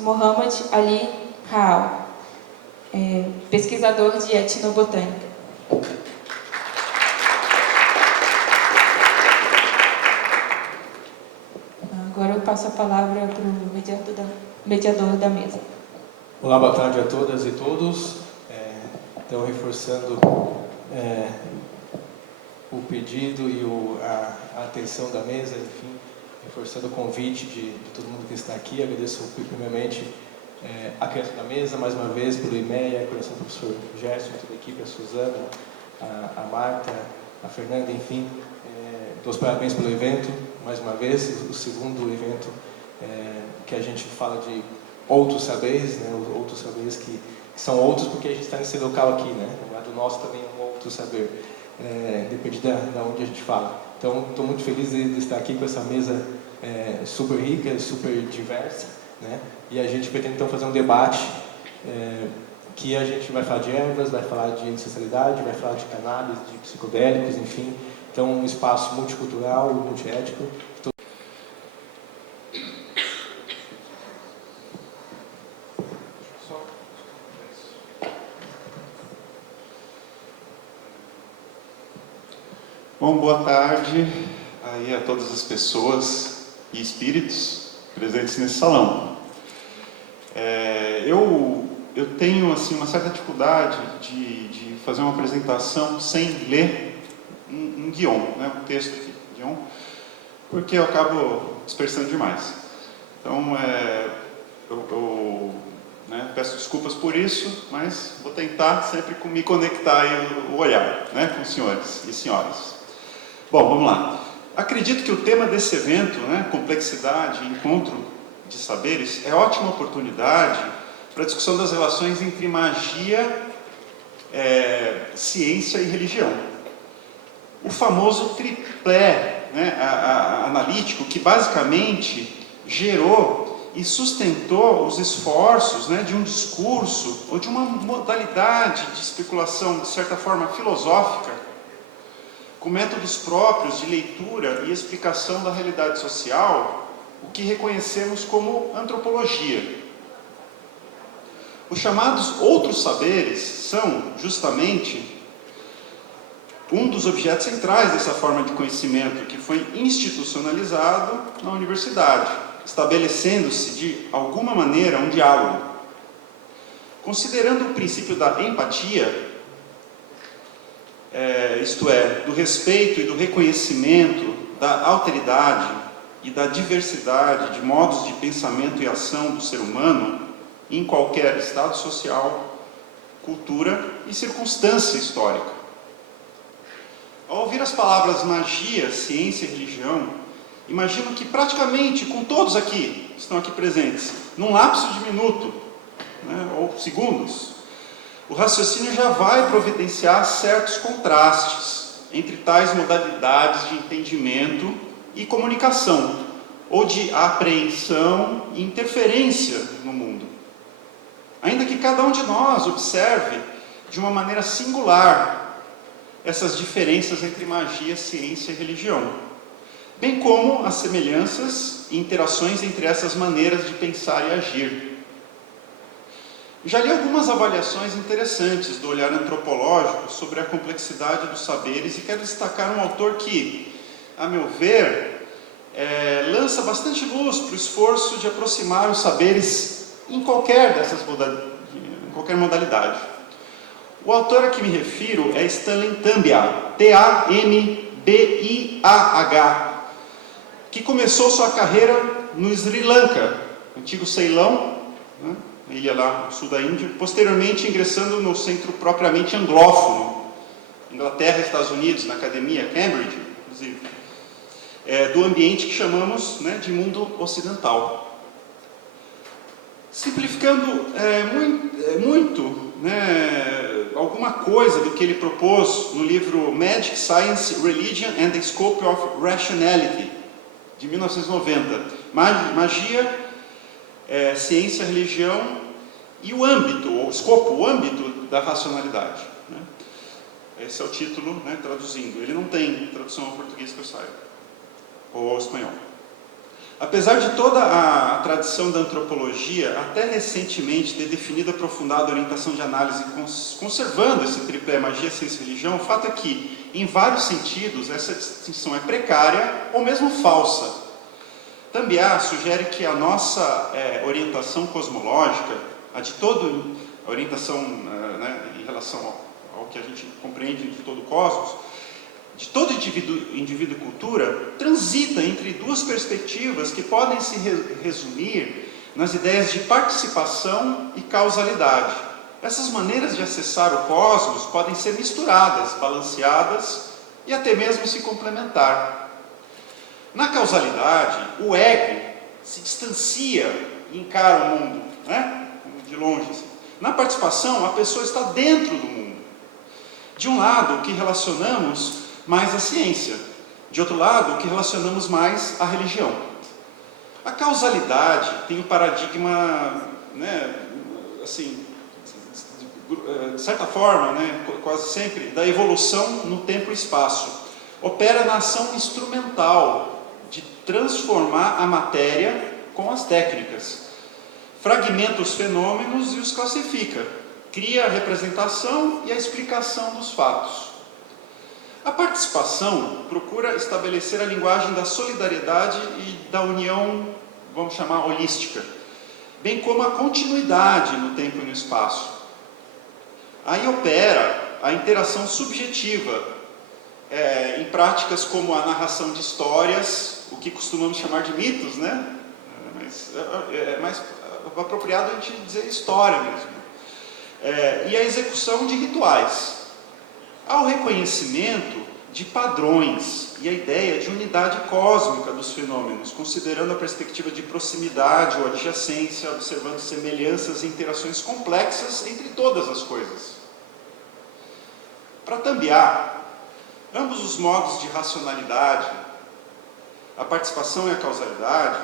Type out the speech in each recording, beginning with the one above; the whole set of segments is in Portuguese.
Mohamed Ali Raal, pesquisador de etnobotânica. Agora eu passo a palavra para o mediador da mesa. Olá, boa tarde a todas e todos. Então, reforçando o pedido e a atenção da mesa, enfim, reforçando o convite de todo mundo que está aqui. Agradeço primeiramente a criação da mesa, mais uma vez, pelo IMEA, a coordenação do professor Gerson, toda a equipe, a Suzana, a Marta, a Fernanda, enfim. Dou os parabéns pelo evento, mais uma vez, o segundo evento que a gente fala de outros saberes, né? Outros saberes que são outros porque a gente está nesse local aqui, né? O do nosso também é um outro saber, depende de onde a gente fala. Então, estou muito feliz de estar aqui com essa mesa super rica, super diversa, né? E a gente pretende então fazer um debate que a gente vai falar de ervas, vai falar de ancestralidade, vai falar de cannabis, de psicodélicos, enfim. Então, um espaço multicultural, multiético. Bom, boa tarde aí a todas as pessoas e espíritos presentes nesse salão. Eu tenho assim uma certa dificuldade de fazer uma apresentação sem ler um guion, né, um texto aqui, guion, porque eu acabo dispersando demais. Então, peço desculpas por isso, mas vou tentar sempre me conectar o olhar, né, com os senhores e senhoras. Bom, vamos lá. Acredito que o tema desse evento, né, complexidade e encontro de saberes, é ótima oportunidade para a discussão das relações entre magia, ciência e religião. O famoso triplé, né, analítico, que basicamente gerou e sustentou os esforços, né, de um discurso ou de uma modalidade de especulação, de certa forma filosófica, com métodos próprios de leitura e explicação da realidade social, o que reconhecemos como antropologia. Os chamados outros saberes são, justamente, um dos objetos centrais dessa forma de conhecimento que foi institucionalizado na universidade, estabelecendo-se de alguma maneira um diálogo. Considerando o princípio da empatia, isto é, do respeito e do reconhecimento da alteridade e da diversidade de modos de pensamento e ação do ser humano em qualquer estado social, cultura e circunstância histórica. Ao ouvir as palavras magia, ciência e religião, imagino que praticamente com todos aqui, que estão aqui presentes, num lapso de minuto, né, ou segundos, o raciocínio já vai providenciar certos contrastes entre tais modalidades de entendimento e comunicação, ou de apreensão e interferência no mundo. Ainda que cada um de nós observe de uma maneira singular essas diferenças entre magia, ciência e religião, bem como as semelhanças e interações entre essas maneiras de pensar e agir. Já li algumas avaliações interessantes do olhar antropológico sobre a complexidade dos saberes e quero destacar um autor que, a meu ver, lança bastante luz para o esforço de aproximar os saberes em qualquer modalidade. O autor a que me refiro é Stanley Tambiah, T-A-M-B-I-A-H, que começou sua carreira no Sri Lanka, antigo Ceilão, né, ilha lá no sul da Índia, posteriormente ingressando no centro propriamente anglófono, Inglaterra e Estados Unidos, na academia Cambridge, inclusive, do ambiente que chamamos, né, de mundo ocidental. Simplificando muito, né, alguma coisa do que ele propôs no livro Magic, Science, Religion and the Scope of Rationality, de 1990. Magia, ciência, religião e o âmbito, ou escopo, o âmbito da racionalidade. Né? Esse é o título, né, traduzindo. Ele não tem tradução ao português que eu saiba, ou ao espanhol. Apesar de toda a tradição da antropologia, até recentemente, ter definido e aprofundado a orientação de análise conservando esse tripé magia, ciência e religião, o fato é que, em vários sentidos, essa distinção é precária ou mesmo falsa. Tambiá sugere que a nossa orientação cosmológica, a orientação em relação ao que a gente compreende de todo o cosmos, de todo indivíduo e cultura, transita entre duas perspectivas que podem se resumir nas ideias de participação e causalidade. Essas maneiras de acessar o cosmos podem ser misturadas, balanceadas e até mesmo se complementar. Na causalidade, o ego se distancia e encara o mundo, de longe. Assim. Na participação, a pessoa está dentro do mundo. De um lado, o que relacionamos mais a ciência. De outro lado, o que relacionamos mais à religião. A causalidade tem um paradigma, assim, de certa forma, quase sempre, da evolução no tempo e espaço. Opera na ação instrumental de transformar a matéria com as técnicas. Fragmenta os fenômenos e os classifica. Cria a representação e a explicação dos fatos. A participação procura estabelecer a linguagem da solidariedade e da união, vamos chamar, holística, bem como a continuidade no tempo e no espaço. Aí opera a interação subjetiva, em práticas como a narração de histórias, o que costumamos chamar de mitos, Mas é mais apropriado a gente dizer história mesmo. E a execução de rituais. Ao reconhecimento de padrões e a ideia de unidade cósmica dos fenômenos, considerando a perspectiva de proximidade ou adjacência, observando semelhanças e interações complexas entre todas as coisas. Para Tambiá, ambos os modos de racionalidade, a participação e a causalidade,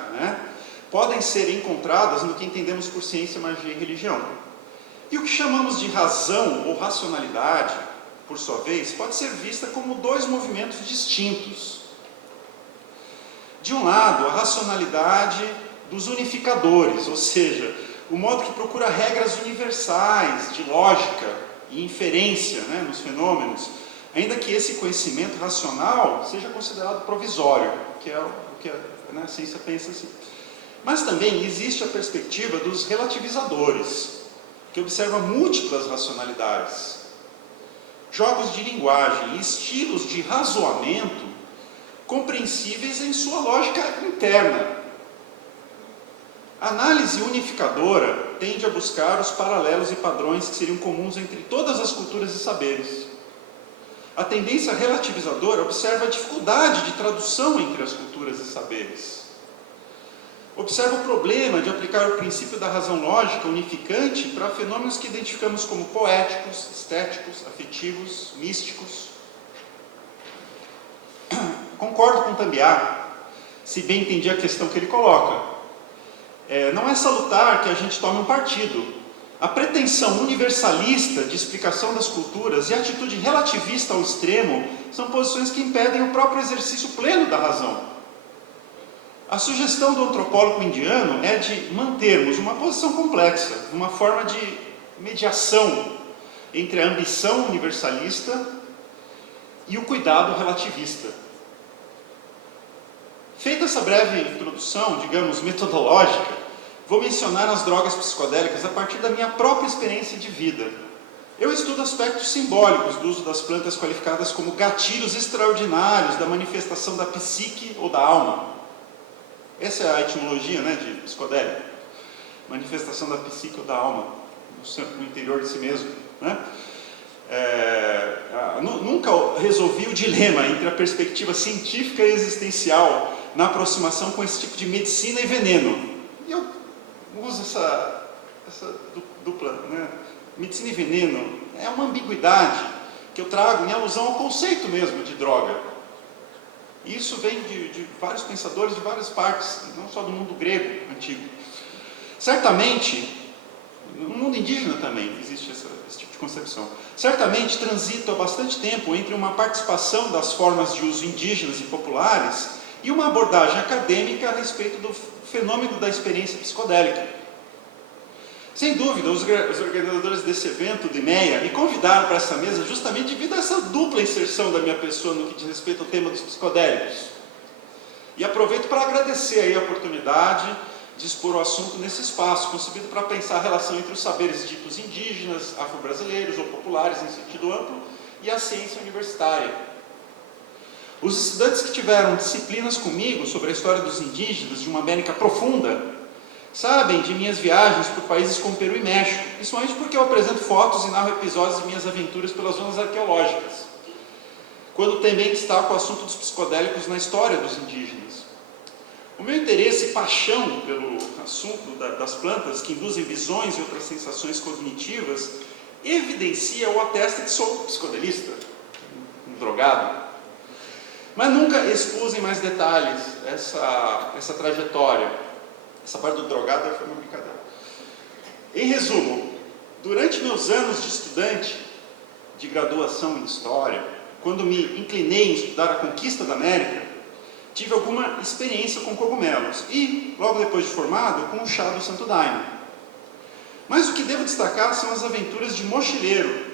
podem ser encontradas no que entendemos por ciência, magia e religião. E o que chamamos de razão ou racionalidade, por sua vez, pode ser vista como dois movimentos distintos. De um lado, a racionalidade dos unificadores, ou seja, o modo que procura regras universais de lógica e inferência nos fenômenos, ainda que esse conhecimento racional seja considerado provisório, que é o que a ciência pensa assim. Mas também existe a perspectiva dos relativizadores, que observa múltiplas racionalidades, jogos de linguagem e estilos de razoamento compreensíveis em sua lógica interna. A análise unificadora tende a buscar os paralelos e padrões que seriam comuns entre todas as culturas e saberes. A tendência relativizadora observa a dificuldade de tradução entre as culturas e saberes. Observa o problema de aplicar o princípio da razão lógica unificante para fenômenos que identificamos como poéticos, estéticos, afetivos, místicos. Concordo com Tambiá, se bem entendi a questão que ele coloca. Não é salutar que a gente tome um partido. A pretensão universalista de explicação das culturas e a atitude relativista ao extremo são posições que impedem o próprio exercício pleno da razão. A sugestão do antropólogo indiano é de mantermos uma posição complexa, uma forma de mediação entre a ambição universalista e o cuidado relativista. Feita essa breve introdução, digamos, metodológica, vou mencionar as drogas psicodélicas a partir da minha própria experiência de vida. Eu estudo aspectos simbólicos do uso das plantas qualificadas como gatilhos extraordinários da manifestação da psique ou da alma. Essa é a etimologia de psicodélico. Manifestação da psique ou da alma, no interior de si mesmo. Nunca resolvi o dilema entre a perspectiva científica e existencial na aproximação com esse tipo de medicina e veneno. E eu uso essa dupla. Medicina e veneno é uma ambiguidade que eu trago em alusão ao conceito mesmo de droga. Isso vem de vários pensadores de várias partes, não só do mundo grego antigo. Certamente, no mundo indígena também existe esse tipo de concepção. Certamente transito há bastante tempo entre uma participação das formas de uso indígenas e populares e uma abordagem acadêmica a respeito do fenômeno da experiência psicodélica. Sem dúvida, os organizadores desse evento, do IMEA, me convidaram para essa mesa justamente devido a essa dupla inserção da minha pessoa no que diz respeito ao tema dos psicodélicos. E aproveito para agradecer aí a oportunidade de expor o assunto nesse espaço, concebido para pensar a relação entre os saberes ditos indígenas, afro-brasileiros ou populares em sentido amplo, e a ciência universitária. Os estudantes que tiveram disciplinas comigo sobre a história dos indígenas de uma América profunda, sabem de minhas viagens por países como Peru e México, principalmente porque eu apresento fotos e narro episódios de minhas aventuras pelas zonas arqueológicas, quando também destaco o assunto dos psicodélicos na história dos indígenas. O meu interesse e paixão pelo assunto das plantas que induzem visões e outras sensações cognitivas evidencia ou atesta que sou psicodelista, um drogado. Mas nunca expus em mais detalhes essa trajetória. Essa parte do drogado foi uma brincadeira. Em resumo, durante meus anos de estudante de graduação em História, quando me inclinei em estudar a conquista da América, tive alguma experiência com cogumelos e, logo depois de formado, com o chá do Santo Daime. Mas o que devo destacar são as aventuras de mochileiro,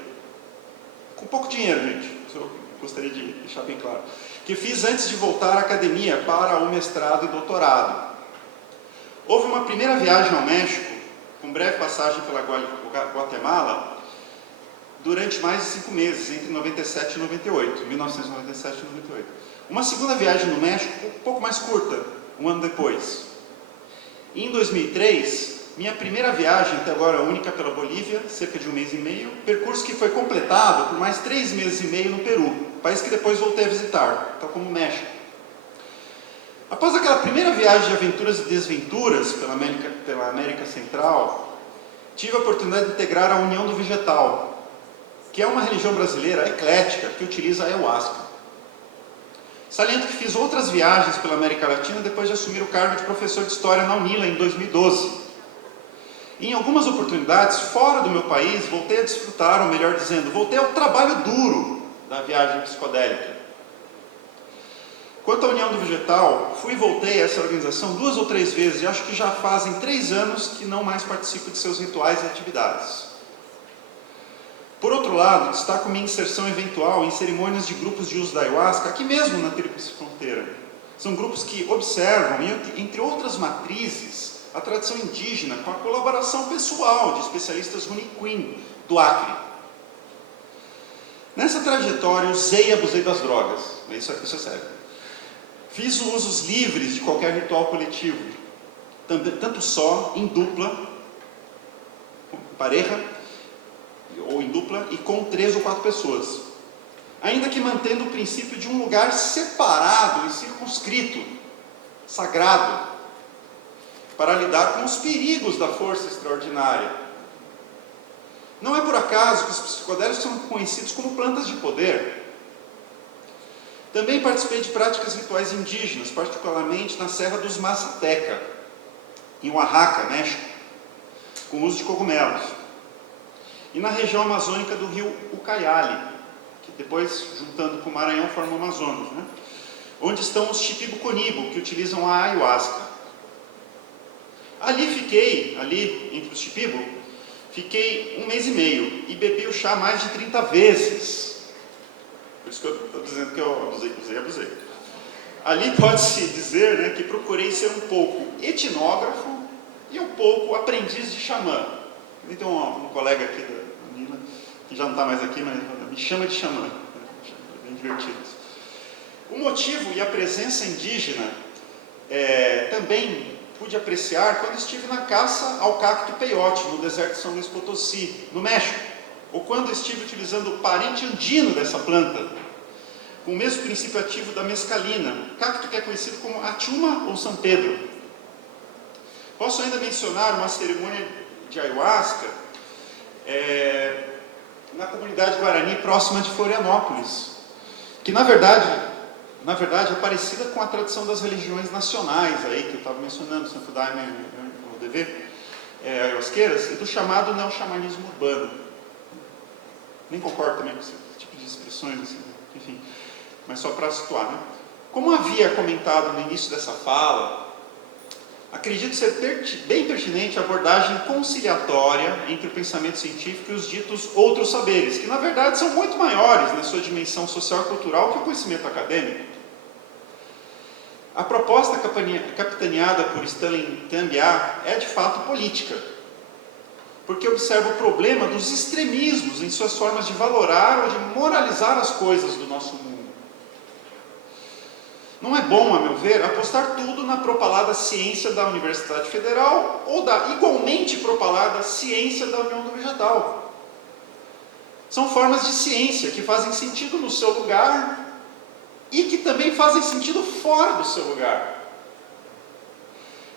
com pouco dinheiro, gente, eu gostaria de deixar bem claro, que fiz antes de voltar à academia para o mestrado e doutorado. Houve uma primeira viagem ao México, com breve passagem pela Guatemala, durante mais de 5 meses, entre 97 e 98, 1997 e 98. Uma segunda viagem no México, um pouco mais curta, um ano depois. E em 2003, minha primeira viagem, até agora única pela Bolívia, cerca de 1 mês e meio, percurso que foi completado por mais 3 meses e meio no Peru, país que depois voltei a visitar, tal como o México. Após aquela primeira viagem de aventuras e desventuras pela América Central, tive a oportunidade de integrar a União do Vegetal, que é uma religião brasileira eclética que utiliza a ayahuasca. Saliento que fiz outras viagens pela América Latina depois de assumir o cargo de professor de História na UNILA em 2012. E em algumas oportunidades, fora do meu país, voltei a desfrutar, ou melhor dizendo, voltei ao trabalho duro da viagem psicodélica. Quanto à União do Vegetal, fui e voltei a essa organização 2 ou 3 vezes, e acho que já fazem 3 anos que não mais participo de seus rituais e atividades. Por outro lado, destaco minha inserção eventual em cerimônias de grupos de uso da ayahuasca, aqui mesmo na Tríplice Fronteira. São grupos que observam, entre outras matrizes, a tradição indígena com a colaboração pessoal de especialistas Runiquim, do Acre. Nessa trajetória, usei e abusei das drogas, isso é sério. Fiz usos livres de qualquer ritual coletivo, tanto só, em dupla, pareja, ou em dupla, e com 3 ou 4 pessoas. Ainda que mantendo o princípio de um lugar separado e circunscrito, sagrado, para lidar com os perigos da força extraordinária. Não é por acaso que os psicodélicos são conhecidos como plantas de poder. Também participei de práticas rituais indígenas, particularmente na Serra dos Mazateca, em Oaxaca, México, com uso de cogumelos. E na região amazônica do rio Ucayali, que depois, juntando com o Maranhão, forma o Amazonas, né? Onde estão os Shipibo-Conibo, que utilizam a ayahuasca. Ali entre os Shipibo, fiquei 1 mês e meio e bebi o chá mais de 30 vezes. Por isso que eu estou dizendo que eu abusei. Ali pode-se dizer, né, que procurei ser um pouco etnógrafo e um pouco aprendiz de xamã. Tem um colega aqui da Nila, que já não está mais aqui, mas me chama de xamã. É bem divertido. O motivo e a presença indígena também pude apreciar quando estive na caça ao cacto peyote, no deserto de São Luís Potosí, no México. Ou quando estive utilizando o parente andino dessa planta, com o mesmo princípio ativo da mescalina, cacto que é conhecido como Achuma ou São Pedro. Posso ainda mencionar uma cerimônia de ayahuasca na comunidade Guarani, próxima de Florianópolis, que na verdade é parecida com a tradição das religiões nacionais, aí, que eu estava mencionando, Santo Daime, o DV, ayahuasqueiras, e do chamado neo-xamanismo urbano. Nem concordo também com esse tipo de expressões, assim, enfim, mas só para situar, né? Como havia comentado no início dessa fala, acredito ser bem pertinente a abordagem conciliatória entre o pensamento científico e os ditos outros saberes, que na verdade são muito maiores na sua dimensão social e cultural que o conhecimento acadêmico. A proposta capitaneada por Stanley Tambiá é de fato política, porque observa o problema dos extremismos em suas formas de valorar ou de moralizar as coisas do nosso mundo. Não é bom, a meu ver, apostar tudo na propalada ciência da Universidade Federal ou da igualmente propalada ciência da União do Vegetal. São formas de ciência que fazem sentido no seu lugar e que também fazem sentido fora do seu lugar.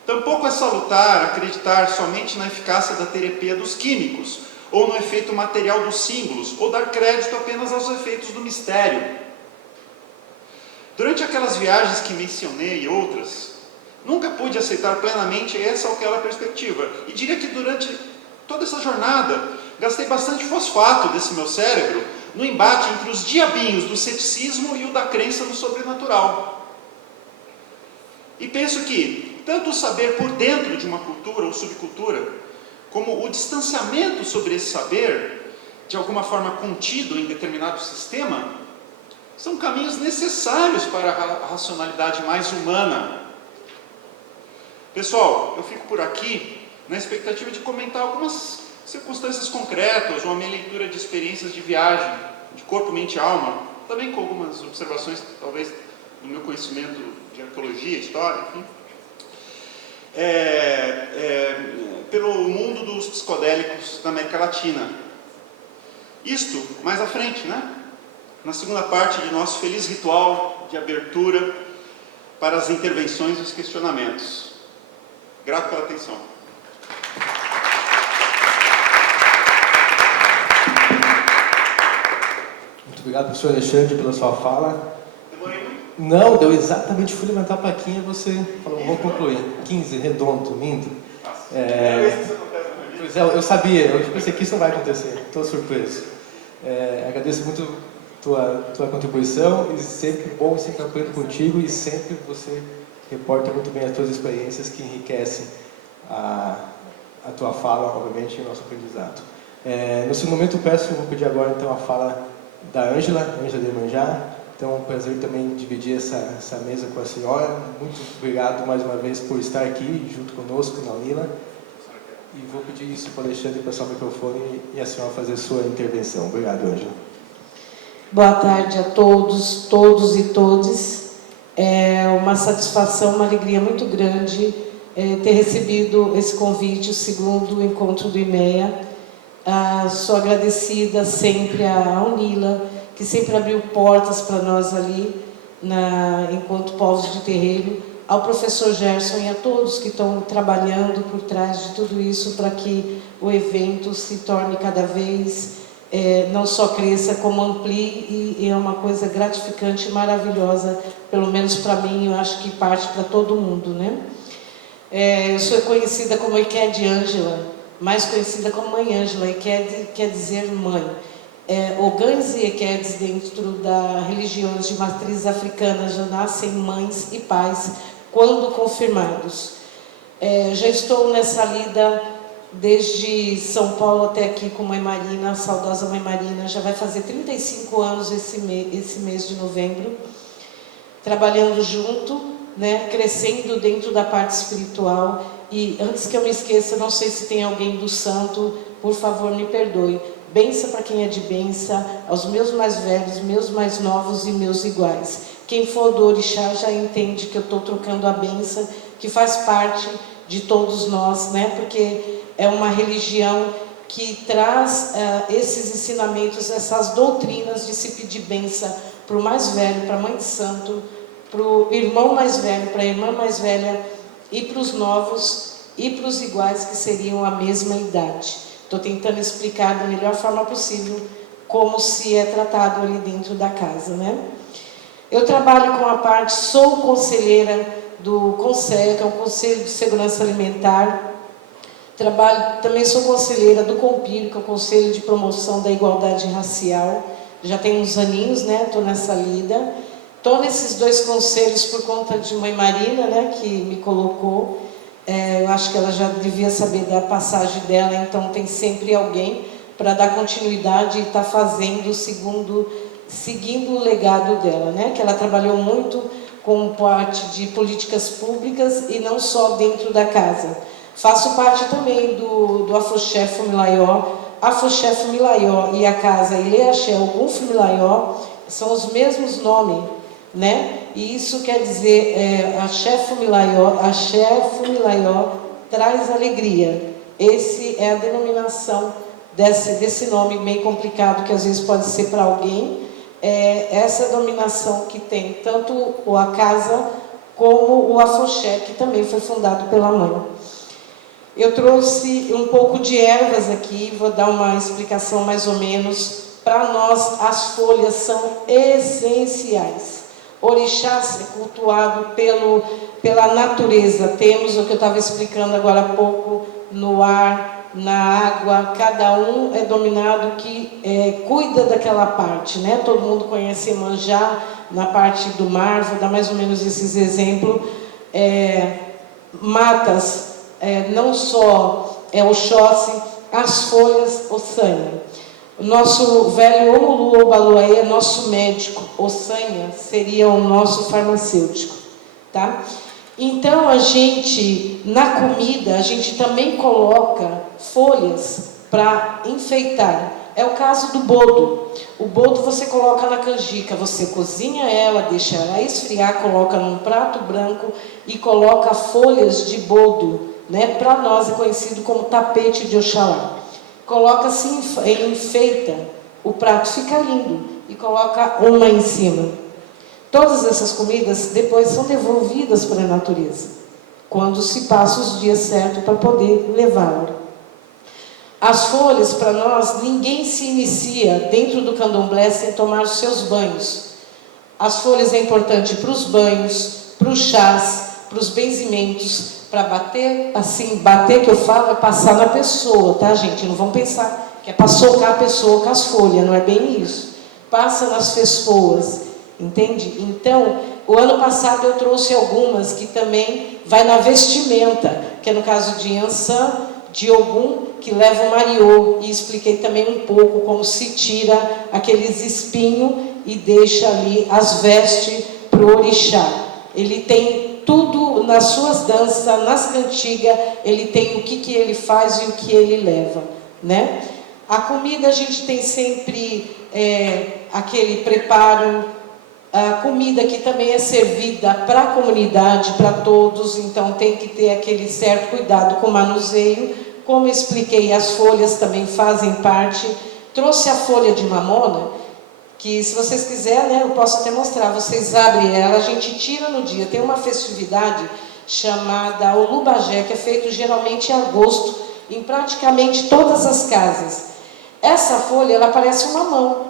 Tampouco é salutar acreditar somente na eficácia da terapia dos químicos, ou no efeito material dos símbolos, ou dar crédito apenas aos efeitos do mistério. Durante aquelas viagens que mencionei e outras, nunca pude aceitar plenamente essa ou aquela perspectiva. E diria que durante toda essa jornada, gastei bastante fosfato desse meu cérebro no embate entre os diabinhos do ceticismo e o da crença no sobrenatural. E penso que, tanto o saber por dentro de uma cultura ou subcultura, como o distanciamento sobre esse saber, de alguma forma contido em determinado sistema, são caminhos necessários para a racionalidade mais humana. Pessoal, eu fico por aqui na expectativa de comentar algumas circunstâncias concretas, ou a minha leitura de experiências de viagem, de corpo, mente e alma, também com algumas observações, talvez, do meu conhecimento de arqueologia, história, enfim. Pelo mundo dos psicodélicos da América Latina. Isto, mais à frente, né? Na segunda parte de nosso feliz ritual de abertura para as intervenções e os questionamentos. Grato pela atenção. Muito obrigado, professor Alexandre, pela sua fala. Demorei muito? Não, deu exatamente, fui levantar a plaquinha e você falou, vou concluir. 15, redondo, lindo. Pois é, eu sabia, eu pensei que isso não vai acontecer, estou surpreso. Agradeço muito tua contribuição, e sempre bom, sempre aprendo contigo, e sempre você reporta muito bem as tuas experiências que enriquecem a tua fala, obviamente, e o nosso aprendizado. No segundo momento, vou pedir agora então a fala da Ângela Iemanjá. Então, é um prazer também dividir essa mesa com a senhora. Muito obrigado mais uma vez por estar aqui junto conosco na Unila. E vou pedir isso para o Alexandre passar o microfone e a senhora fazer sua intervenção. Obrigado, Ângela. Boa tarde a todos e todes. É uma satisfação, uma alegria muito grande ter recebido esse convite, o segundo encontro do IMEA. Sou agradecida sempre à Unila, que sempre abriu portas para nós ali, enquanto povos de terreiro, ao professor Gerson e a todos que estão trabalhando por trás de tudo isso para que o evento se torne cada vez, não só cresça, como amplie, e é uma coisa gratificante e maravilhosa, pelo menos para mim, eu acho que parte para todo mundo, né? Eu sou conhecida como Iked Ângela, mais conhecida como Mãe Ângela. Iked quer dizer mãe. Ogãs e Equedes, dentro da religiões de matriz africana, já nascem mães e pais quando confirmados. Já estou nessa lida desde São Paulo até aqui com Mãe Marina, a saudosa Mãe Marina. Já vai fazer 35 anos esse mês de novembro, trabalhando junto, né, crescendo dentro da parte espiritual. E antes que eu me esqueça, não sei se tem alguém do santo, por favor me perdoe. Bença para quem é de bença, aos meus mais velhos, meus mais novos e meus iguais. Quem for do orixá já entende que eu estou trocando a benção, que faz parte de todos nós, né? Porque é uma religião que traz esses ensinamentos, essas doutrinas de se pedir benção para o mais velho, para a mãe de santo, para o irmão mais velho, para a irmã mais velha, e para os novos e para os iguais, que seriam a mesma idade. Estou tentando explicar da melhor forma possível como se é tratado ali dentro da casa, né? Eu trabalho com a parte, sou conselheira do Conselho, que é um Conselho de Segurança Alimentar. Também sou conselheira do COMPIR, que é o Conselho de Promoção da Igualdade Racial. Já tem uns aninhos, né? Estou nessa lida. Estou nesses 2 conselhos por conta de mãe Marina, né, que me colocou. Eu acho que ela já devia saber da passagem dela, então tem sempre alguém para dar continuidade e estar fazendo seguindo o legado dela, né? Que ela trabalhou muito com parte de políticas públicas e não só dentro da casa. Faço parte também do Afoxé Fumilaió. Afoxé Fumilaió e a casa Ilê Axé Ogum Fumilaió são os mesmos nomes, né? E isso quer dizer, Axé Fumilaió traz alegria. Esse é a denominação desse nome meio complicado, que às vezes pode ser para alguém. Essa denominação que tem tanto a casa como o Afoxé, que também foi fundado pela mãe. Eu trouxe um pouco de ervas aqui, vou dar uma explicação mais ou menos. Para nós, as folhas são essenciais. Orixá é cultuado pela natureza. Temos o que eu estava explicando agora há pouco, no ar, na água. Cada um é dominado que cuida daquela parte, né? Todo mundo conhece Iemanjá na parte do mar, vou dar mais ou menos esses exemplos. Matas, não só Oxóssi, as folhas, Ossanha. O nosso velho Omulu Obaluaê é nosso médico, Ossanha seria o nosso farmacêutico, tá? Então, a gente, na comida, a gente também coloca folhas para enfeitar. É o caso do boldo. O boldo você coloca na canjica, você cozinha ela, deixa ela esfriar, coloca num prato branco e coloca folhas de boldo, né? Para nós é conhecido como tapete de Oxalá. Coloca assim, enfeita, o prato fica lindo e coloca uma em cima. Todas essas comidas depois são devolvidas para a natureza, quando se passa os dias certos para poder levá-la. As folhas, para nós, ninguém se inicia dentro do candomblé sem tomar os seus banhos. As folhas é importante para os banhos, para os chás, para os benzimentos, para bater, assim, bater que eu falo é passar na pessoa, tá, gente? Não vão pensar que é para socar a pessoa com as folhas, não é bem isso. Passa nas pessoas, entende? Então, o ano passado eu trouxe algumas que também vai na vestimenta, que é no caso de Yansan, de Ogum, que leva o mariô, e expliquei também um pouco como se tira aqueles espinhos e deixa ali as vestes para o orixá. Ele tem tudo nas suas danças, nas cantigas, ele tem o que ele faz e o que ele leva, né? A comida a gente tem sempre aquele preparo, a comida que também é servida para a comunidade, para todos, então tem que ter aquele certo cuidado com o manuseio. Como eu expliquei, as folhas também fazem parte. Trouxe a folha de mamona, que se vocês quiserem, né, eu posso até mostrar, vocês abrem ela, a gente tira no dia. Tem uma festividade chamada Olubagé, que é feito geralmente em agosto, em praticamente todas as casas. Essa folha, ela parece uma mão.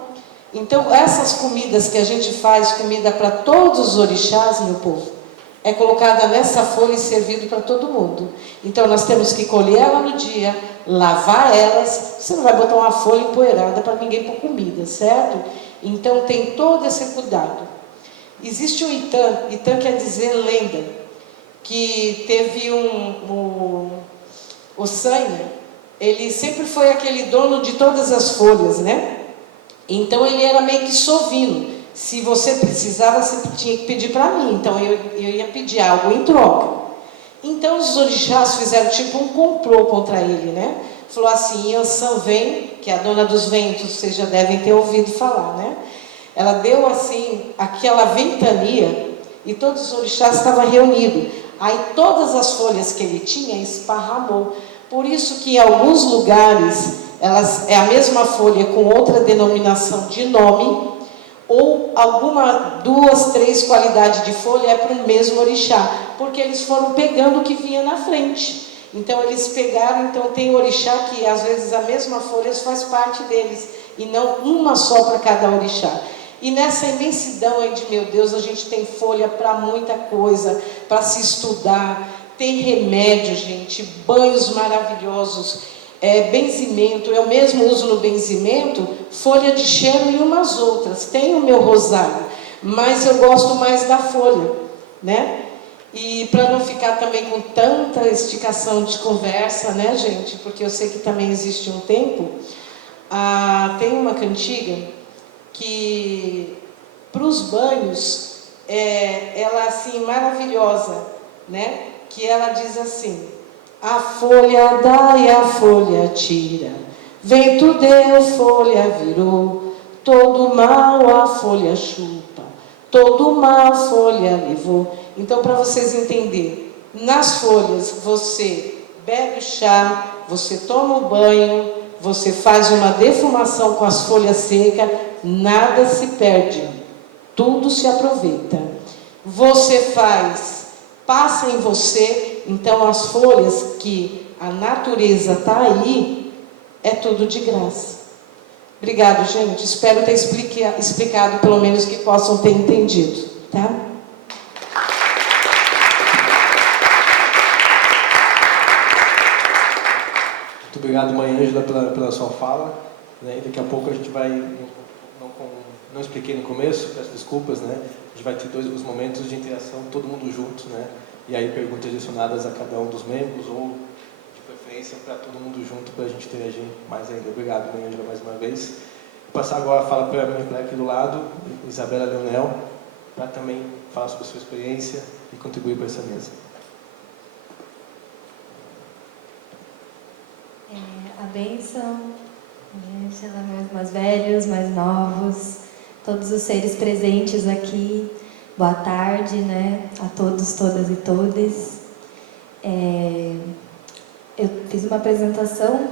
Então, essas comidas que a gente faz, comida para todos os orixás, meu povo, é colocada nessa folha e servido para todo mundo. Então, nós temos que colher ela no dia, lavar elas. Você não vai botar uma folha empoeirada para ninguém pôr comida, certo? Então, tem todo esse cuidado. Existe o Itã. Itã quer dizer lenda. Que teve o Sanha, ele sempre foi aquele dono de todas as folhas, né? Então, ele era meio que sovino. Se você precisava, você tinha que pedir para mim. Então, eu ia pedir algo em troca. Então, os orixás fizeram tipo um complô contra ele, né? Falou assim, Yansan vem, que é a dona dos ventos, vocês já devem ter ouvido falar, né? Ela deu assim, aquela ventania, e todos os orixás estavam reunidos. Aí, todas as folhas que ele tinha, esparramou. Por isso que em alguns lugares, elas, é a mesma folha com outra denominação de nome, ou alguma, 2, 3 qualidades de folha é para o mesmo orixá, porque eles foram pegando o que vinha na frente. Então, eles pegaram, então tem orixá que às vezes a mesma folha faz parte deles, e não uma só para cada orixá. E nessa imensidão aí de, meu Deus, a gente tem folha para muita coisa, para se estudar, tem remédio, gente, banhos maravilhosos, benzimento, eu mesmo uso no benzimento folha de cheiro e umas outras. Tem o meu rosário. mas eu gosto mais da folha, né? E para não ficar também com tanta esticação de conversa, né, gente? Porque eu sei que também existe um tempo. Tem uma cantiga que, para os banhos, ela é assim, maravilhosa, né? Que ela diz assim: a folha dá e a folha tira, vento deu, folha virou, todo mal a folha chupa, todo mal a folha levou. Então, para vocês entenderem, nas folhas você bebe o chá, você toma o banho, você faz uma defumação com as folhas secas, nada se perde, tudo se aproveita. Você passa em você, então as folhas que a natureza está aí, é tudo de graça. Obrigado, gente. Espero ter explicado, pelo menos que possam ter entendido, tá? Muito obrigado, mãe Ângela, pela sua fala. Né? Daqui a pouco a gente vai, não expliquei no começo, peço desculpas, né? A gente vai ter os momentos de interação, todo mundo junto, né? E aí perguntas direcionadas a cada um dos membros, ou de preferência para todo mundo junto, para a gente interagir mais ainda. Obrigado, mãe Ângela, mais uma vez. Vou passar agora a fala para a minha colega aqui do lado, Isabela Leonel, para também falar sobre a sua experiência e contribuir para essa mesa. A bênção, mais velhos, mais novos, todos os seres presentes aqui, boa tarde, né, a todos, todas e todes. Eu fiz uma apresentação,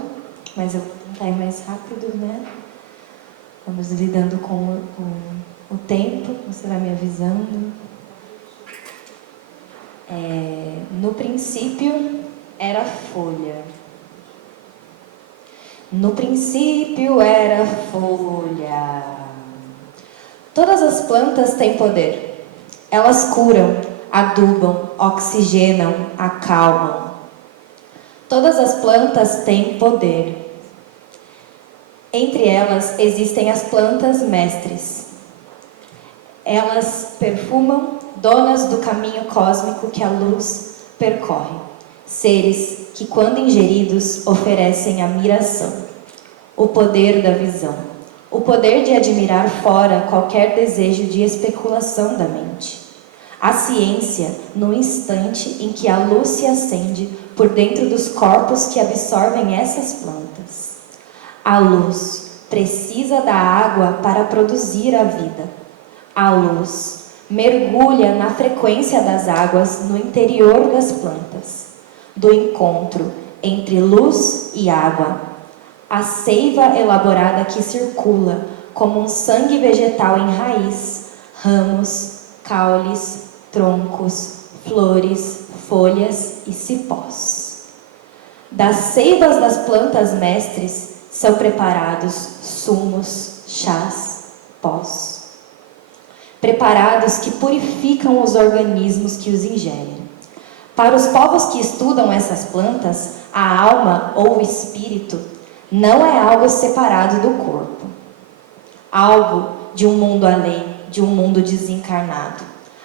mas eu vou tentar ir mais rápido, né? Vamos lidando com o tempo, você vai me avisando. No princípio era folha. No princípio era folha. Todas as plantas têm poder. Elas curam, adubam, oxigenam, acalmam. Todas as plantas têm poder. Entre elas existem as plantas mestres. Elas perfumam, donas do caminho cósmico que a luz percorre. Seres que, quando ingeridos, oferecem a miração, o poder da visão, o poder de admirar fora qualquer desejo de especulação da mente. A ciência, no instante em que a luz se acende por dentro dos corpos que absorvem essas plantas. A luz precisa da água para produzir a vida. A luz mergulha na frequência das águas no interior das plantas, do encontro entre luz e água. A seiva elaborada que circula como um sangue vegetal em raiz, ramos, caules, troncos, flores, folhas e cipós. Das seivas das plantas mestres são preparados sumos, chás, pós. Preparados que purificam os organismos que os ingerem. Para os povos que estudam essas plantas, a alma ou o espírito não é algo separado do corpo. Algo de um mundo além, de um mundo desencarnado.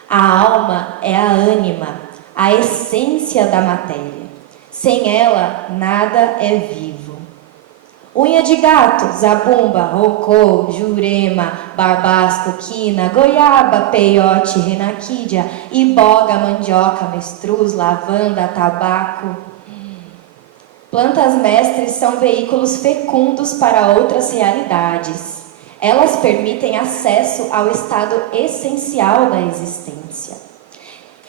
A alma é a ânima, a essência da matéria. Sem ela, nada é vivo. Unha de gato, zabumba, rocô, jurema, barbasco, quina, goiaba, peiote, renaquídea, iboga, mandioca, avestruz, lavanda, tabaco. Plantas mestres são veículos fecundos para outras realidades. Elas permitem acesso ao estado essencial da existência.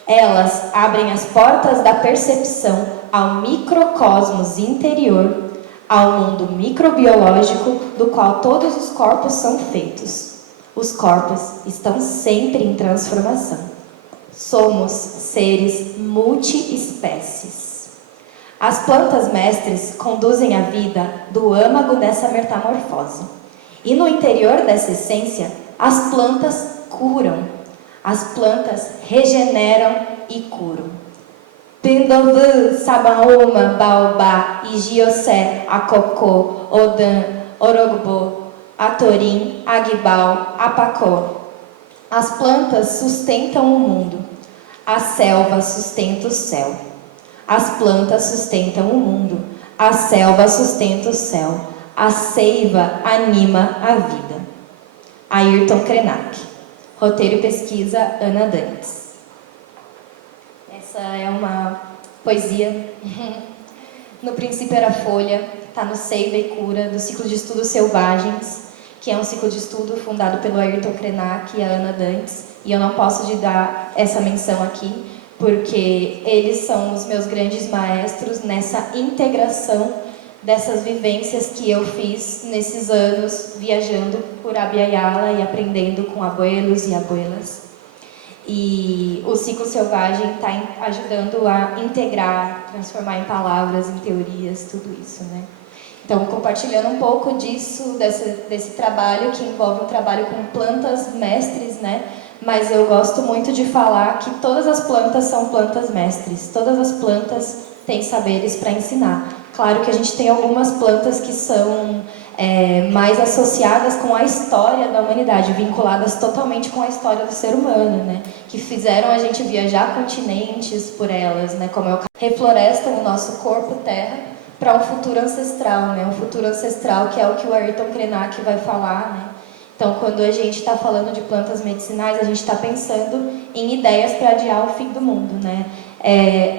Elas abrem as portas da percepção ao microcosmos interior, ao mundo microbiológico do qual todos os corpos são feitos. Os corpos estão sempre em transformação. Somos seres multiespécies. As plantas mestres conduzem a vida do âmago dessa metamorfose. E no interior dessa essência, as plantas curam. As plantas regeneram e curam. Pindovu, Sabaúma, Baobá, Igiocé, Acocô, Odã, Orogbo, Atorim, Aguibal, Apacó. As plantas sustentam o mundo, a selva sustenta o céu. As plantas sustentam o mundo, a selva sustenta o céu. A seiva anima a vida. Ayrton Krenak. Roteiro e pesquisa, Ana Dantes. Essa é uma poesia. No princípio era folha, está no Seiva e Cura, do ciclo de estudos selvagens, que é um ciclo de estudo fundado pelo Ayrton Krenak e a Ana Dantes. E eu não posso de dar essa menção aqui, porque eles são os meus grandes maestros nessa integração dessas vivências que eu fiz nesses anos viajando por Abya Yala e aprendendo com abuelos e abuelas. E o ciclo selvagem está ajudando a integrar, transformar em palavras, em teorias, tudo isso, né? Então, compartilhando um pouco disso, desse trabalho que envolve um trabalho com plantas mestres, né? Mas eu gosto muito de falar que todas as plantas são plantas mestres, todas as plantas têm saberes para ensinar. Claro que a gente tem algumas plantas que são mais associadas com a história da humanidade, vinculadas totalmente com a história do ser humano, né? Que fizeram a gente viajar continentes por elas, né? Como é o caso, reflorestam o nosso corpo terra para um futuro ancestral, né? Um futuro ancestral que é o que o Ayrton Krenak vai falar, né? Então, quando a gente está falando de plantas medicinais, a gente está pensando em ideias para adiar o fim do mundo, né?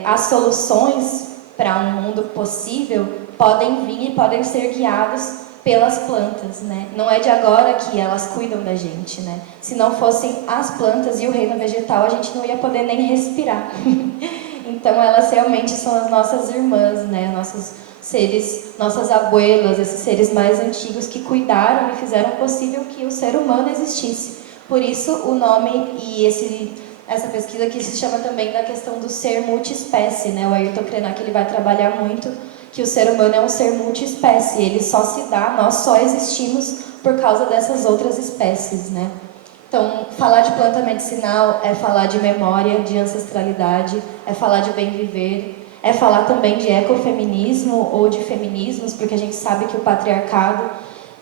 As soluções para um mundo possível podem vir e podem ser guiados pelas plantas, né? Não é de agora que elas cuidam da gente, né? Se não fossem as plantas e o reino vegetal, a gente não ia poder nem respirar. Então, elas realmente são as nossas irmãs, né? Nossos seres, nossas abuelas, esses seres mais antigos que cuidaram e fizeram possível que o ser humano existisse. Por isso, o nome e essa pesquisa que se chama também da questão do ser multiespécie, né? O Ayrton Krenak, ele vai trabalhar muito que o ser humano é um ser multiespécie, ele só se dá, nós só existimos por causa dessas outras espécies, né? Então, falar de planta medicinal é falar de memória, de ancestralidade, é falar de bem viver, é falar também de ecofeminismo ou de feminismos, porque a gente sabe que o patriarcado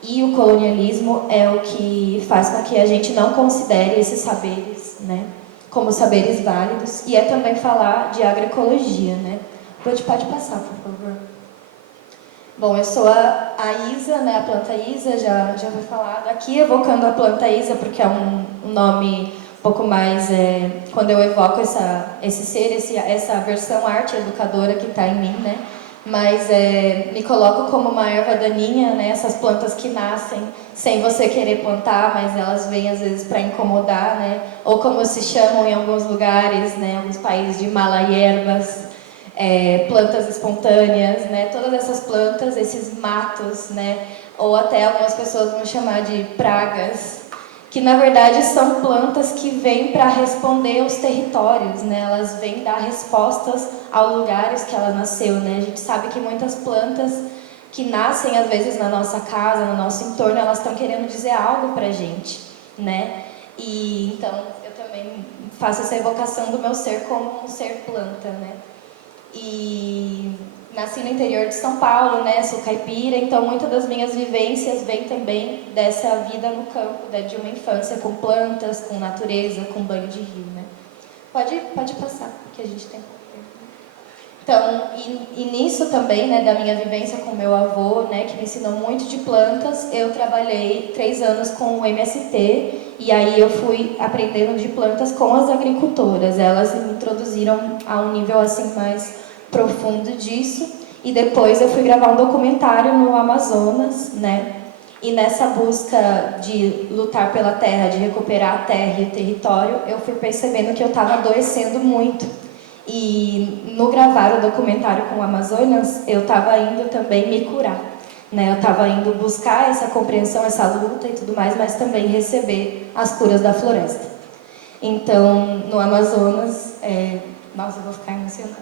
e o colonialismo é o que faz com que a gente não considere esses saberes, né, como saberes válidos, e é também falar de agroecologia, né? Pode passar, por favor. Bom, eu sou a Isa, né, a planta Isa, já foi falado aqui, evocando a planta Isa, porque é um nome um pouco mais, quando eu evoco esse ser, essa versão arte educadora que está em mim, né, mas me coloco como uma erva daninha, né, essas plantas que nascem sem você querer plantar, mas elas vêm às vezes para incomodar, né, ou como se chamam em alguns lugares, né, em alguns países de malaierbas, plantas espontâneas, né? Todas essas plantas, esses matos, né? Ou até algumas pessoas vão chamar de pragas, que na verdade são plantas que vêm para responder aos territórios, né? Elas vêm dar respostas aos lugares que ela nasceu, né? A gente sabe que muitas plantas que nascem às vezes na nossa casa, no nosso entorno, elas estão querendo dizer algo para a gente, né? E então eu também faço essa evocação do meu ser como um ser planta, né? E nasci no interior de São Paulo, né? Sou caipira, então muitas das minhas vivências vêm também dessa vida no campo, de uma infância com plantas, com natureza, com banho de rio, né? Pode passar, porque a gente tem pouco tempo. Então, e nisso também, né, da minha vivência com meu avô, né, que me ensinou muito de plantas, eu trabalhei 3 anos com o MST, e aí eu fui aprendendo de plantas com as agricultoras. Elas me introduziram a um nível assim mais profundo disso, e depois eu fui gravar um documentário no Amazonas, né? E nessa busca de lutar pela terra, de recuperar a terra e o território, eu fui percebendo que eu estava adoecendo muito. E no gravar o documentário com o Amazonas, eu estava indo também me curar, né? Eu estava indo buscar essa compreensão, essa luta e tudo mais, mas também receber as curas da floresta. Então, no Amazonas, nossa, eu vou ficar emocionada.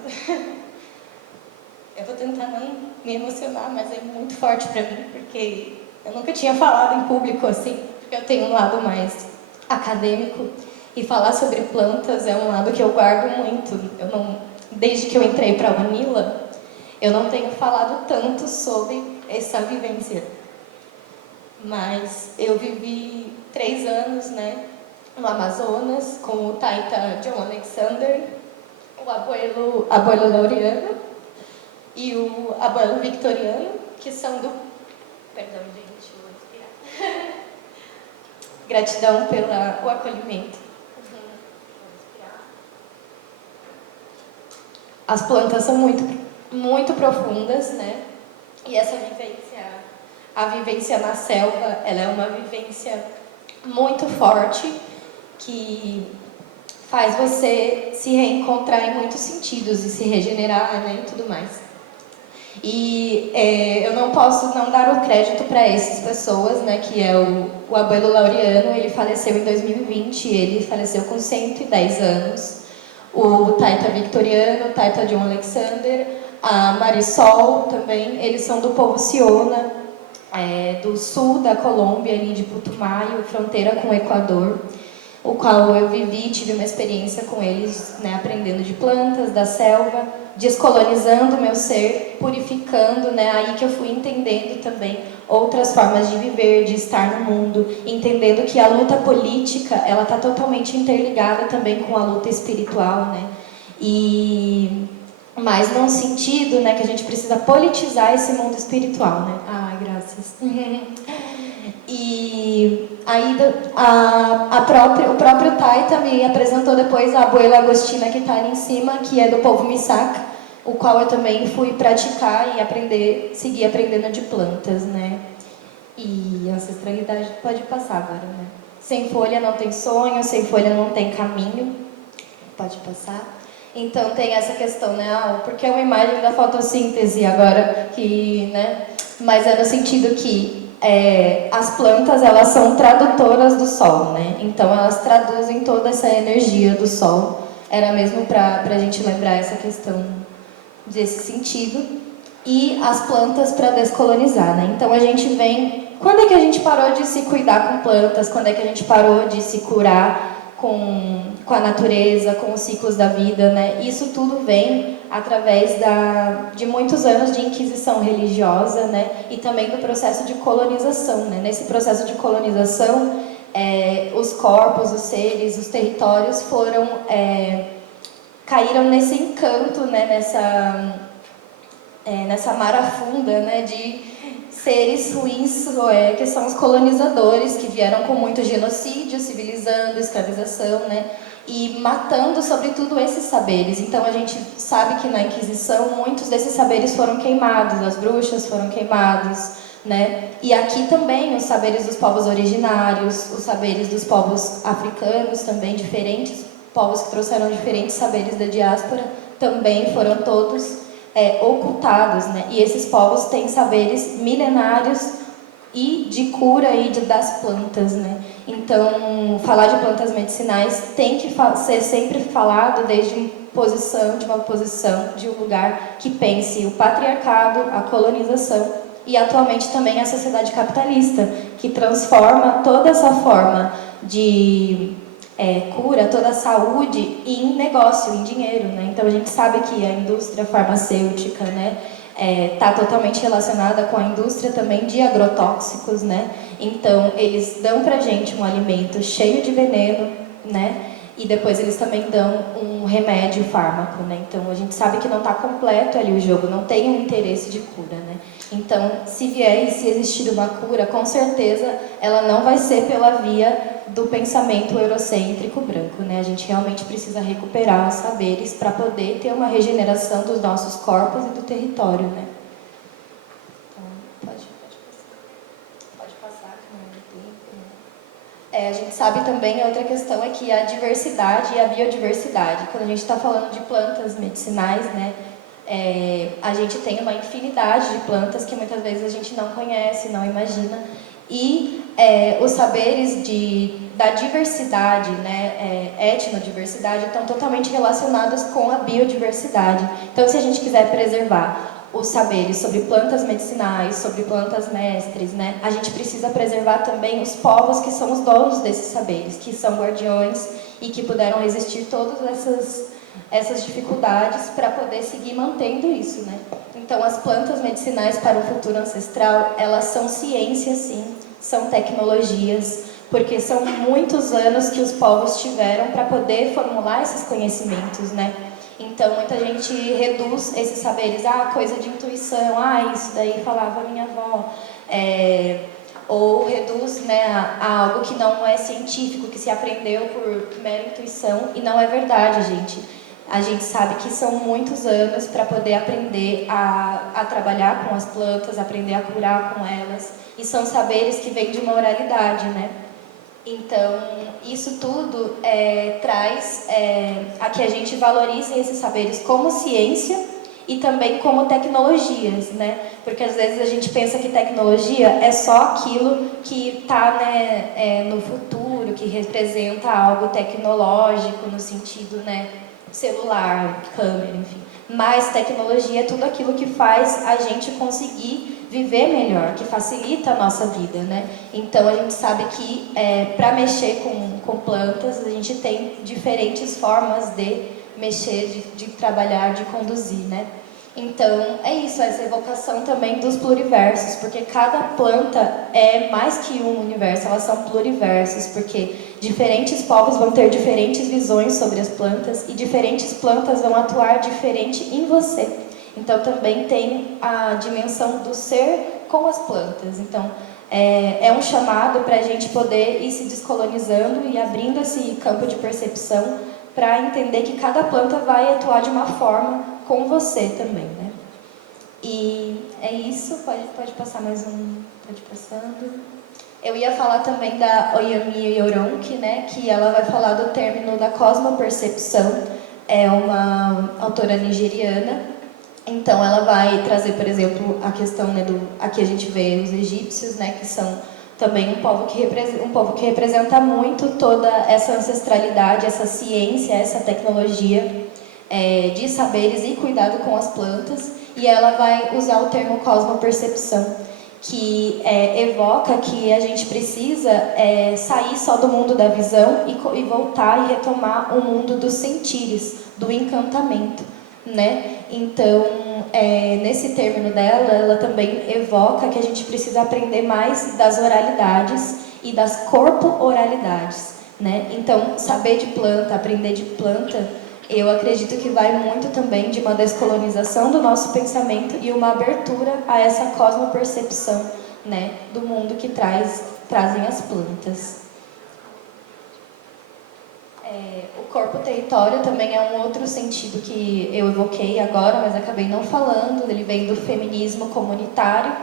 Eu vou tentar não me emocionar, mas é muito forte para mim, porque eu nunca tinha falado em público assim, porque eu tenho um lado mais acadêmico. E falar sobre plantas é um lado que eu guardo muito. Desde que eu entrei para a Unila, eu não tenho falado tanto sobre essa vivência. Mas eu vivi 3 anos, né, no Amazonas, com o Taita John Alexander, o abuelo Laureano e o abuelo Victoriano, que são do... Perdão, gente, eu vou respirar. Gratidão pelo acolhimento. As plantas são muito profundas, né? E essa vivência, a vivência na selva, ela é uma vivência muito forte que faz você se reencontrar em muitos sentidos e se regenerar, né, e tudo mais. E eu não posso não dar o crédito para essas pessoas, né, que é o abuelo Laureano. Ele faleceu em 2020, ele faleceu com 110 anos. O Taita Victoriano, o Taita John Alexander, a Marisol também, eles são do povo Siona, do sul da Colômbia, ali de Putumayo, fronteira com o Equador, o qual eu vivi, tive uma experiência com eles, né, aprendendo de plantas, da selva, descolonizando o meu ser, purificando, né, aí que eu fui entendendo também outras formas de viver, de estar no mundo, entendendo que a luta política, ela está totalmente interligada também com a luta espiritual, né, mas num sentido, né, que a gente precisa politizar esse mundo espiritual, né. Ai, graças. E aí o próprio Taita me apresentou depois a abuela Agostina, que está ali em cima, que é do povo Misak, o qual eu também fui praticar e seguir aprendendo de plantas, né? E ancestralidade pode passar agora, né? Sem folha não tem sonho, sem folha não tem caminho. Pode passar. Então tem essa questão, né? Porque é uma imagem da fotossíntese agora, que, né? Mas é no sentido que as plantas, elas são tradutoras do sol, né? Então elas traduzem toda essa energia do sol. Era mesmo para a gente lembrar essa questão desse sentido. E as plantas para descolonizar, né? Então a gente vem... Quando é que a gente parou de se cuidar com plantas? Quando é que a gente parou de se curar com a natureza, com os ciclos da vida, né? Isso tudo vem através de muitos anos de inquisição religiosa, né? E também do processo de colonização, né? Nesse processo de colonização, os corpos, os seres, os territórios caíram nesse encanto, né? Nessa marafunda, né? De seres ruins, que são os colonizadores, que vieram com muito genocídio, civilizando, escravização, né? E matando, sobretudo, esses saberes. Então, a gente sabe que na Inquisição, muitos desses saberes foram queimados, as bruxas foram queimadas, né? E aqui também, os saberes dos povos originários, os saberes dos povos africanos também, diferentes povos que trouxeram diferentes saberes da diáspora, também foram todos ocultados, né? E esses povos têm saberes milenários e de cura e das plantas, né? Então, falar de plantas medicinais tem que ser sempre falado desde uma posição de um lugar que pense o patriarcado, a colonização e atualmente também a sociedade capitalista, que transforma toda essa forma de cura, toda a saúde em negócio, em dinheiro, né? Então a gente sabe que a indústria farmacêutica, né, está totalmente relacionada com a indústria também de agrotóxicos, né? Então eles dão pra gente um alimento cheio de veneno, né? E depois eles também dão um remédio, fármaco, né? Então a gente sabe que não está completo ali o jogo, não tem um interesse de cura, né? Então, se vier e se existir uma cura, com certeza ela não vai ser pela via do pensamento eurocêntrico branco, né? A gente realmente precisa recuperar os saberes para poder ter uma regeneração dos nossos corpos e do território, né? Então, pode passar, que não é tempo, né? A gente sabe também, outra questão é que a diversidade e a biodiversidade, quando a gente está falando de plantas medicinais, né? A gente tem uma infinidade de plantas que muitas vezes a gente não conhece, não imagina. E os saberes da diversidade, né, etnodiversidade, estão totalmente relacionados com a biodiversidade. Então, se a gente quiser preservar os saberes sobre plantas medicinais, sobre plantas mestres, né, a gente precisa preservar também os povos que são os donos desses saberes, que são guardiões e que puderam resistir todas essas dificuldades para poder seguir mantendo isso, né? Então, as plantas medicinais para o futuro ancestral, elas são ciência, sim, são tecnologias, porque são muitos anos que os povos tiveram para poder formular esses conhecimentos, né? Então, muita gente reduz esses saberes, coisa de intuição, isso daí falava minha avó, ou reduz, né, a algo que não é científico, que se aprendeu por mera intuição, e não é verdade, gente. A gente sabe que são muitos anos para poder aprender a trabalhar com as plantas, aprender a curar com elas, e são saberes que vêm de uma oralidade, né? Então, isso tudo traz a que a gente valorize esses saberes como ciência e também como tecnologias, né? Porque às vezes a gente pensa que tecnologia é só aquilo que está, né, no futuro, que representa algo tecnológico no sentido, né, celular, câmera, enfim. Mas tecnologia é tudo aquilo que faz a gente conseguir viver melhor, que facilita a nossa vida, né? Então a gente sabe que para mexer com plantas a gente tem diferentes formas de mexer, de trabalhar, de conduzir, né? Então é isso, essa evocação também dos pluriversos, porque cada planta é mais que um universo, elas são pluriversos, porque diferentes povos vão ter diferentes visões sobre as plantas e diferentes plantas vão atuar diferente em você. Então também tem a dimensão do ser com as plantas. Então é um chamado para a gente poder ir se descolonizando e abrindo esse campo de percepção para entender que cada planta vai atuar de uma forma com você também, né? E é isso. Pode passar mais um. Pode passando. Eu ia falar também da Oyami Yoronki, né? Que ela vai falar do término da cosmopercepção. É uma autora nigeriana. Então, ela vai trazer, por exemplo, a questão, né, aqui a gente vê os egípcios, né, que são também um povo que representa muito toda essa ancestralidade, essa ciência, essa tecnologia de saberes e cuidado com as plantas. E ela vai usar o termo cosmopercepção, que evoca que a gente precisa sair só do mundo da visão e voltar e retomar o mundo dos sentires, do encantamento, né? Então, nesse término dela, ela também evoca que a gente precisa aprender mais das oralidades e das corpo-oralidades, né? Então, saber de planta, aprender de planta, eu acredito que vai muito também de uma descolonização do nosso pensamento e uma abertura a essa cosmopercepção, né, do mundo que trazem as plantas. O corpo-território também é um outro sentido que eu evoquei agora, mas acabei não falando. Ele vem do feminismo comunitário.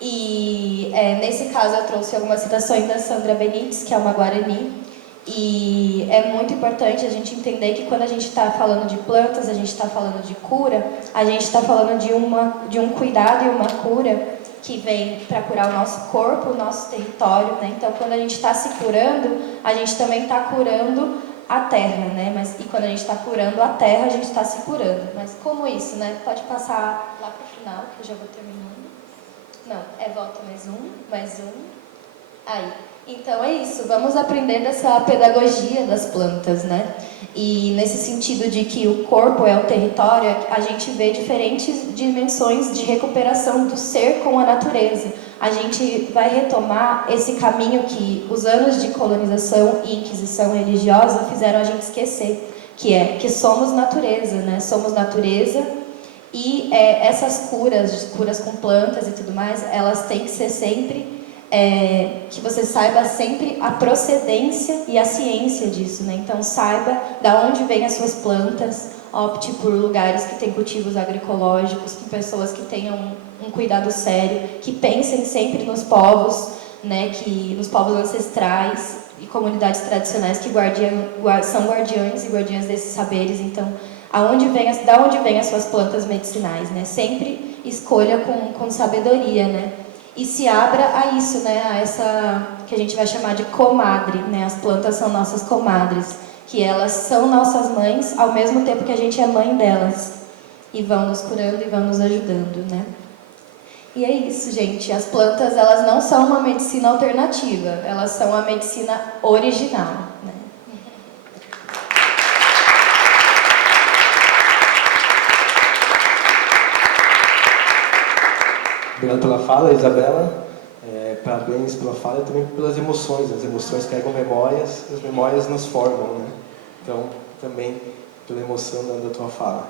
E nesse caso eu trouxe algumas citações da Sandra Benites, que é uma guarani. E é muito importante a gente entender que quando a gente está falando de plantas, a gente está falando de cura, a gente está falando de um cuidado e uma cura que vem para curar o nosso corpo, o nosso território, né? Então, quando a gente está se curando, a gente também está curando a terra, né? E quando a gente está curando a terra, a gente está se curando. Mas como isso, né? Pode passar lá para o final, que eu já vou terminando. Não, volta mais um. Aí. Então é isso, vamos aprender dessa pedagogia das plantas, né? E nesse sentido de que o corpo é o território, a gente vê diferentes dimensões de recuperação do ser com a natureza. A gente vai retomar esse caminho que os anos de colonização e inquisição religiosa fizeram a gente esquecer, que somos natureza, né? Somos natureza e essas curas com plantas e tudo mais, elas têm que ser sempre... que você saiba sempre a procedência e a ciência disso, né? Então saiba da onde vêm as suas plantas, opte por lugares que têm cultivos agroecológicos, com pessoas que tenham um cuidado sério, que pensem sempre nos povos, né? Nos povos ancestrais e comunidades tradicionais que são guardiões e guardiãs desses saberes. Então, da onde vêm as suas plantas medicinais, né? Sempre escolha com sabedoria, né? E se abra a isso, né? A essa que a gente vai chamar de comadre, né? As plantas são nossas comadres, que elas são nossas mães ao mesmo tempo que a gente é mãe delas, e vão nos curando e vão nos ajudando, né? E é isso, gente. As plantas, elas não são uma medicina alternativa, elas são a medicina original, né? Obrigado pela fala, Isabela. parabéns pela fala e também pelas emoções. As emoções carregam memórias, as memórias nos formam, né? Então, também pela emoção da tua fala.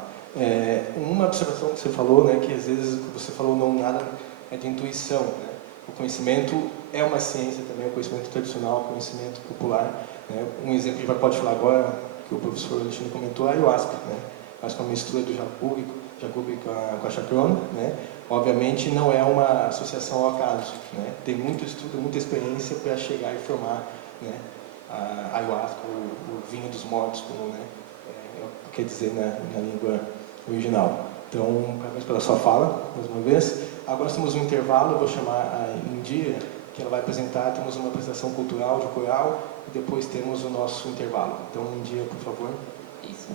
Uma observação que você falou, né, que às vezes você falou não nada é de intuição, né? O conhecimento é uma ciência também, o conhecimento tradicional, o conhecimento popular, né? Um exemplo que a gente pode falar agora, que o professor Alexandre comentou, é a ayahuasca, né? Acho que é uma mistura do Jacobi com a chacrona, né? Obviamente não é uma associação ao acaso, né? Tem muito estudo, muita experiência para chegar e formar, né, a ayahuasca, o vinho dos mortos, como, né, quer dizer na língua original. Então, parabéns pela sua fala, mais uma vez. Agora temos um intervalo, eu vou chamar a Indira, que ela vai apresentar, temos uma apresentação cultural de coral, e depois temos o nosso intervalo. Então, Indira, por favor. Isso.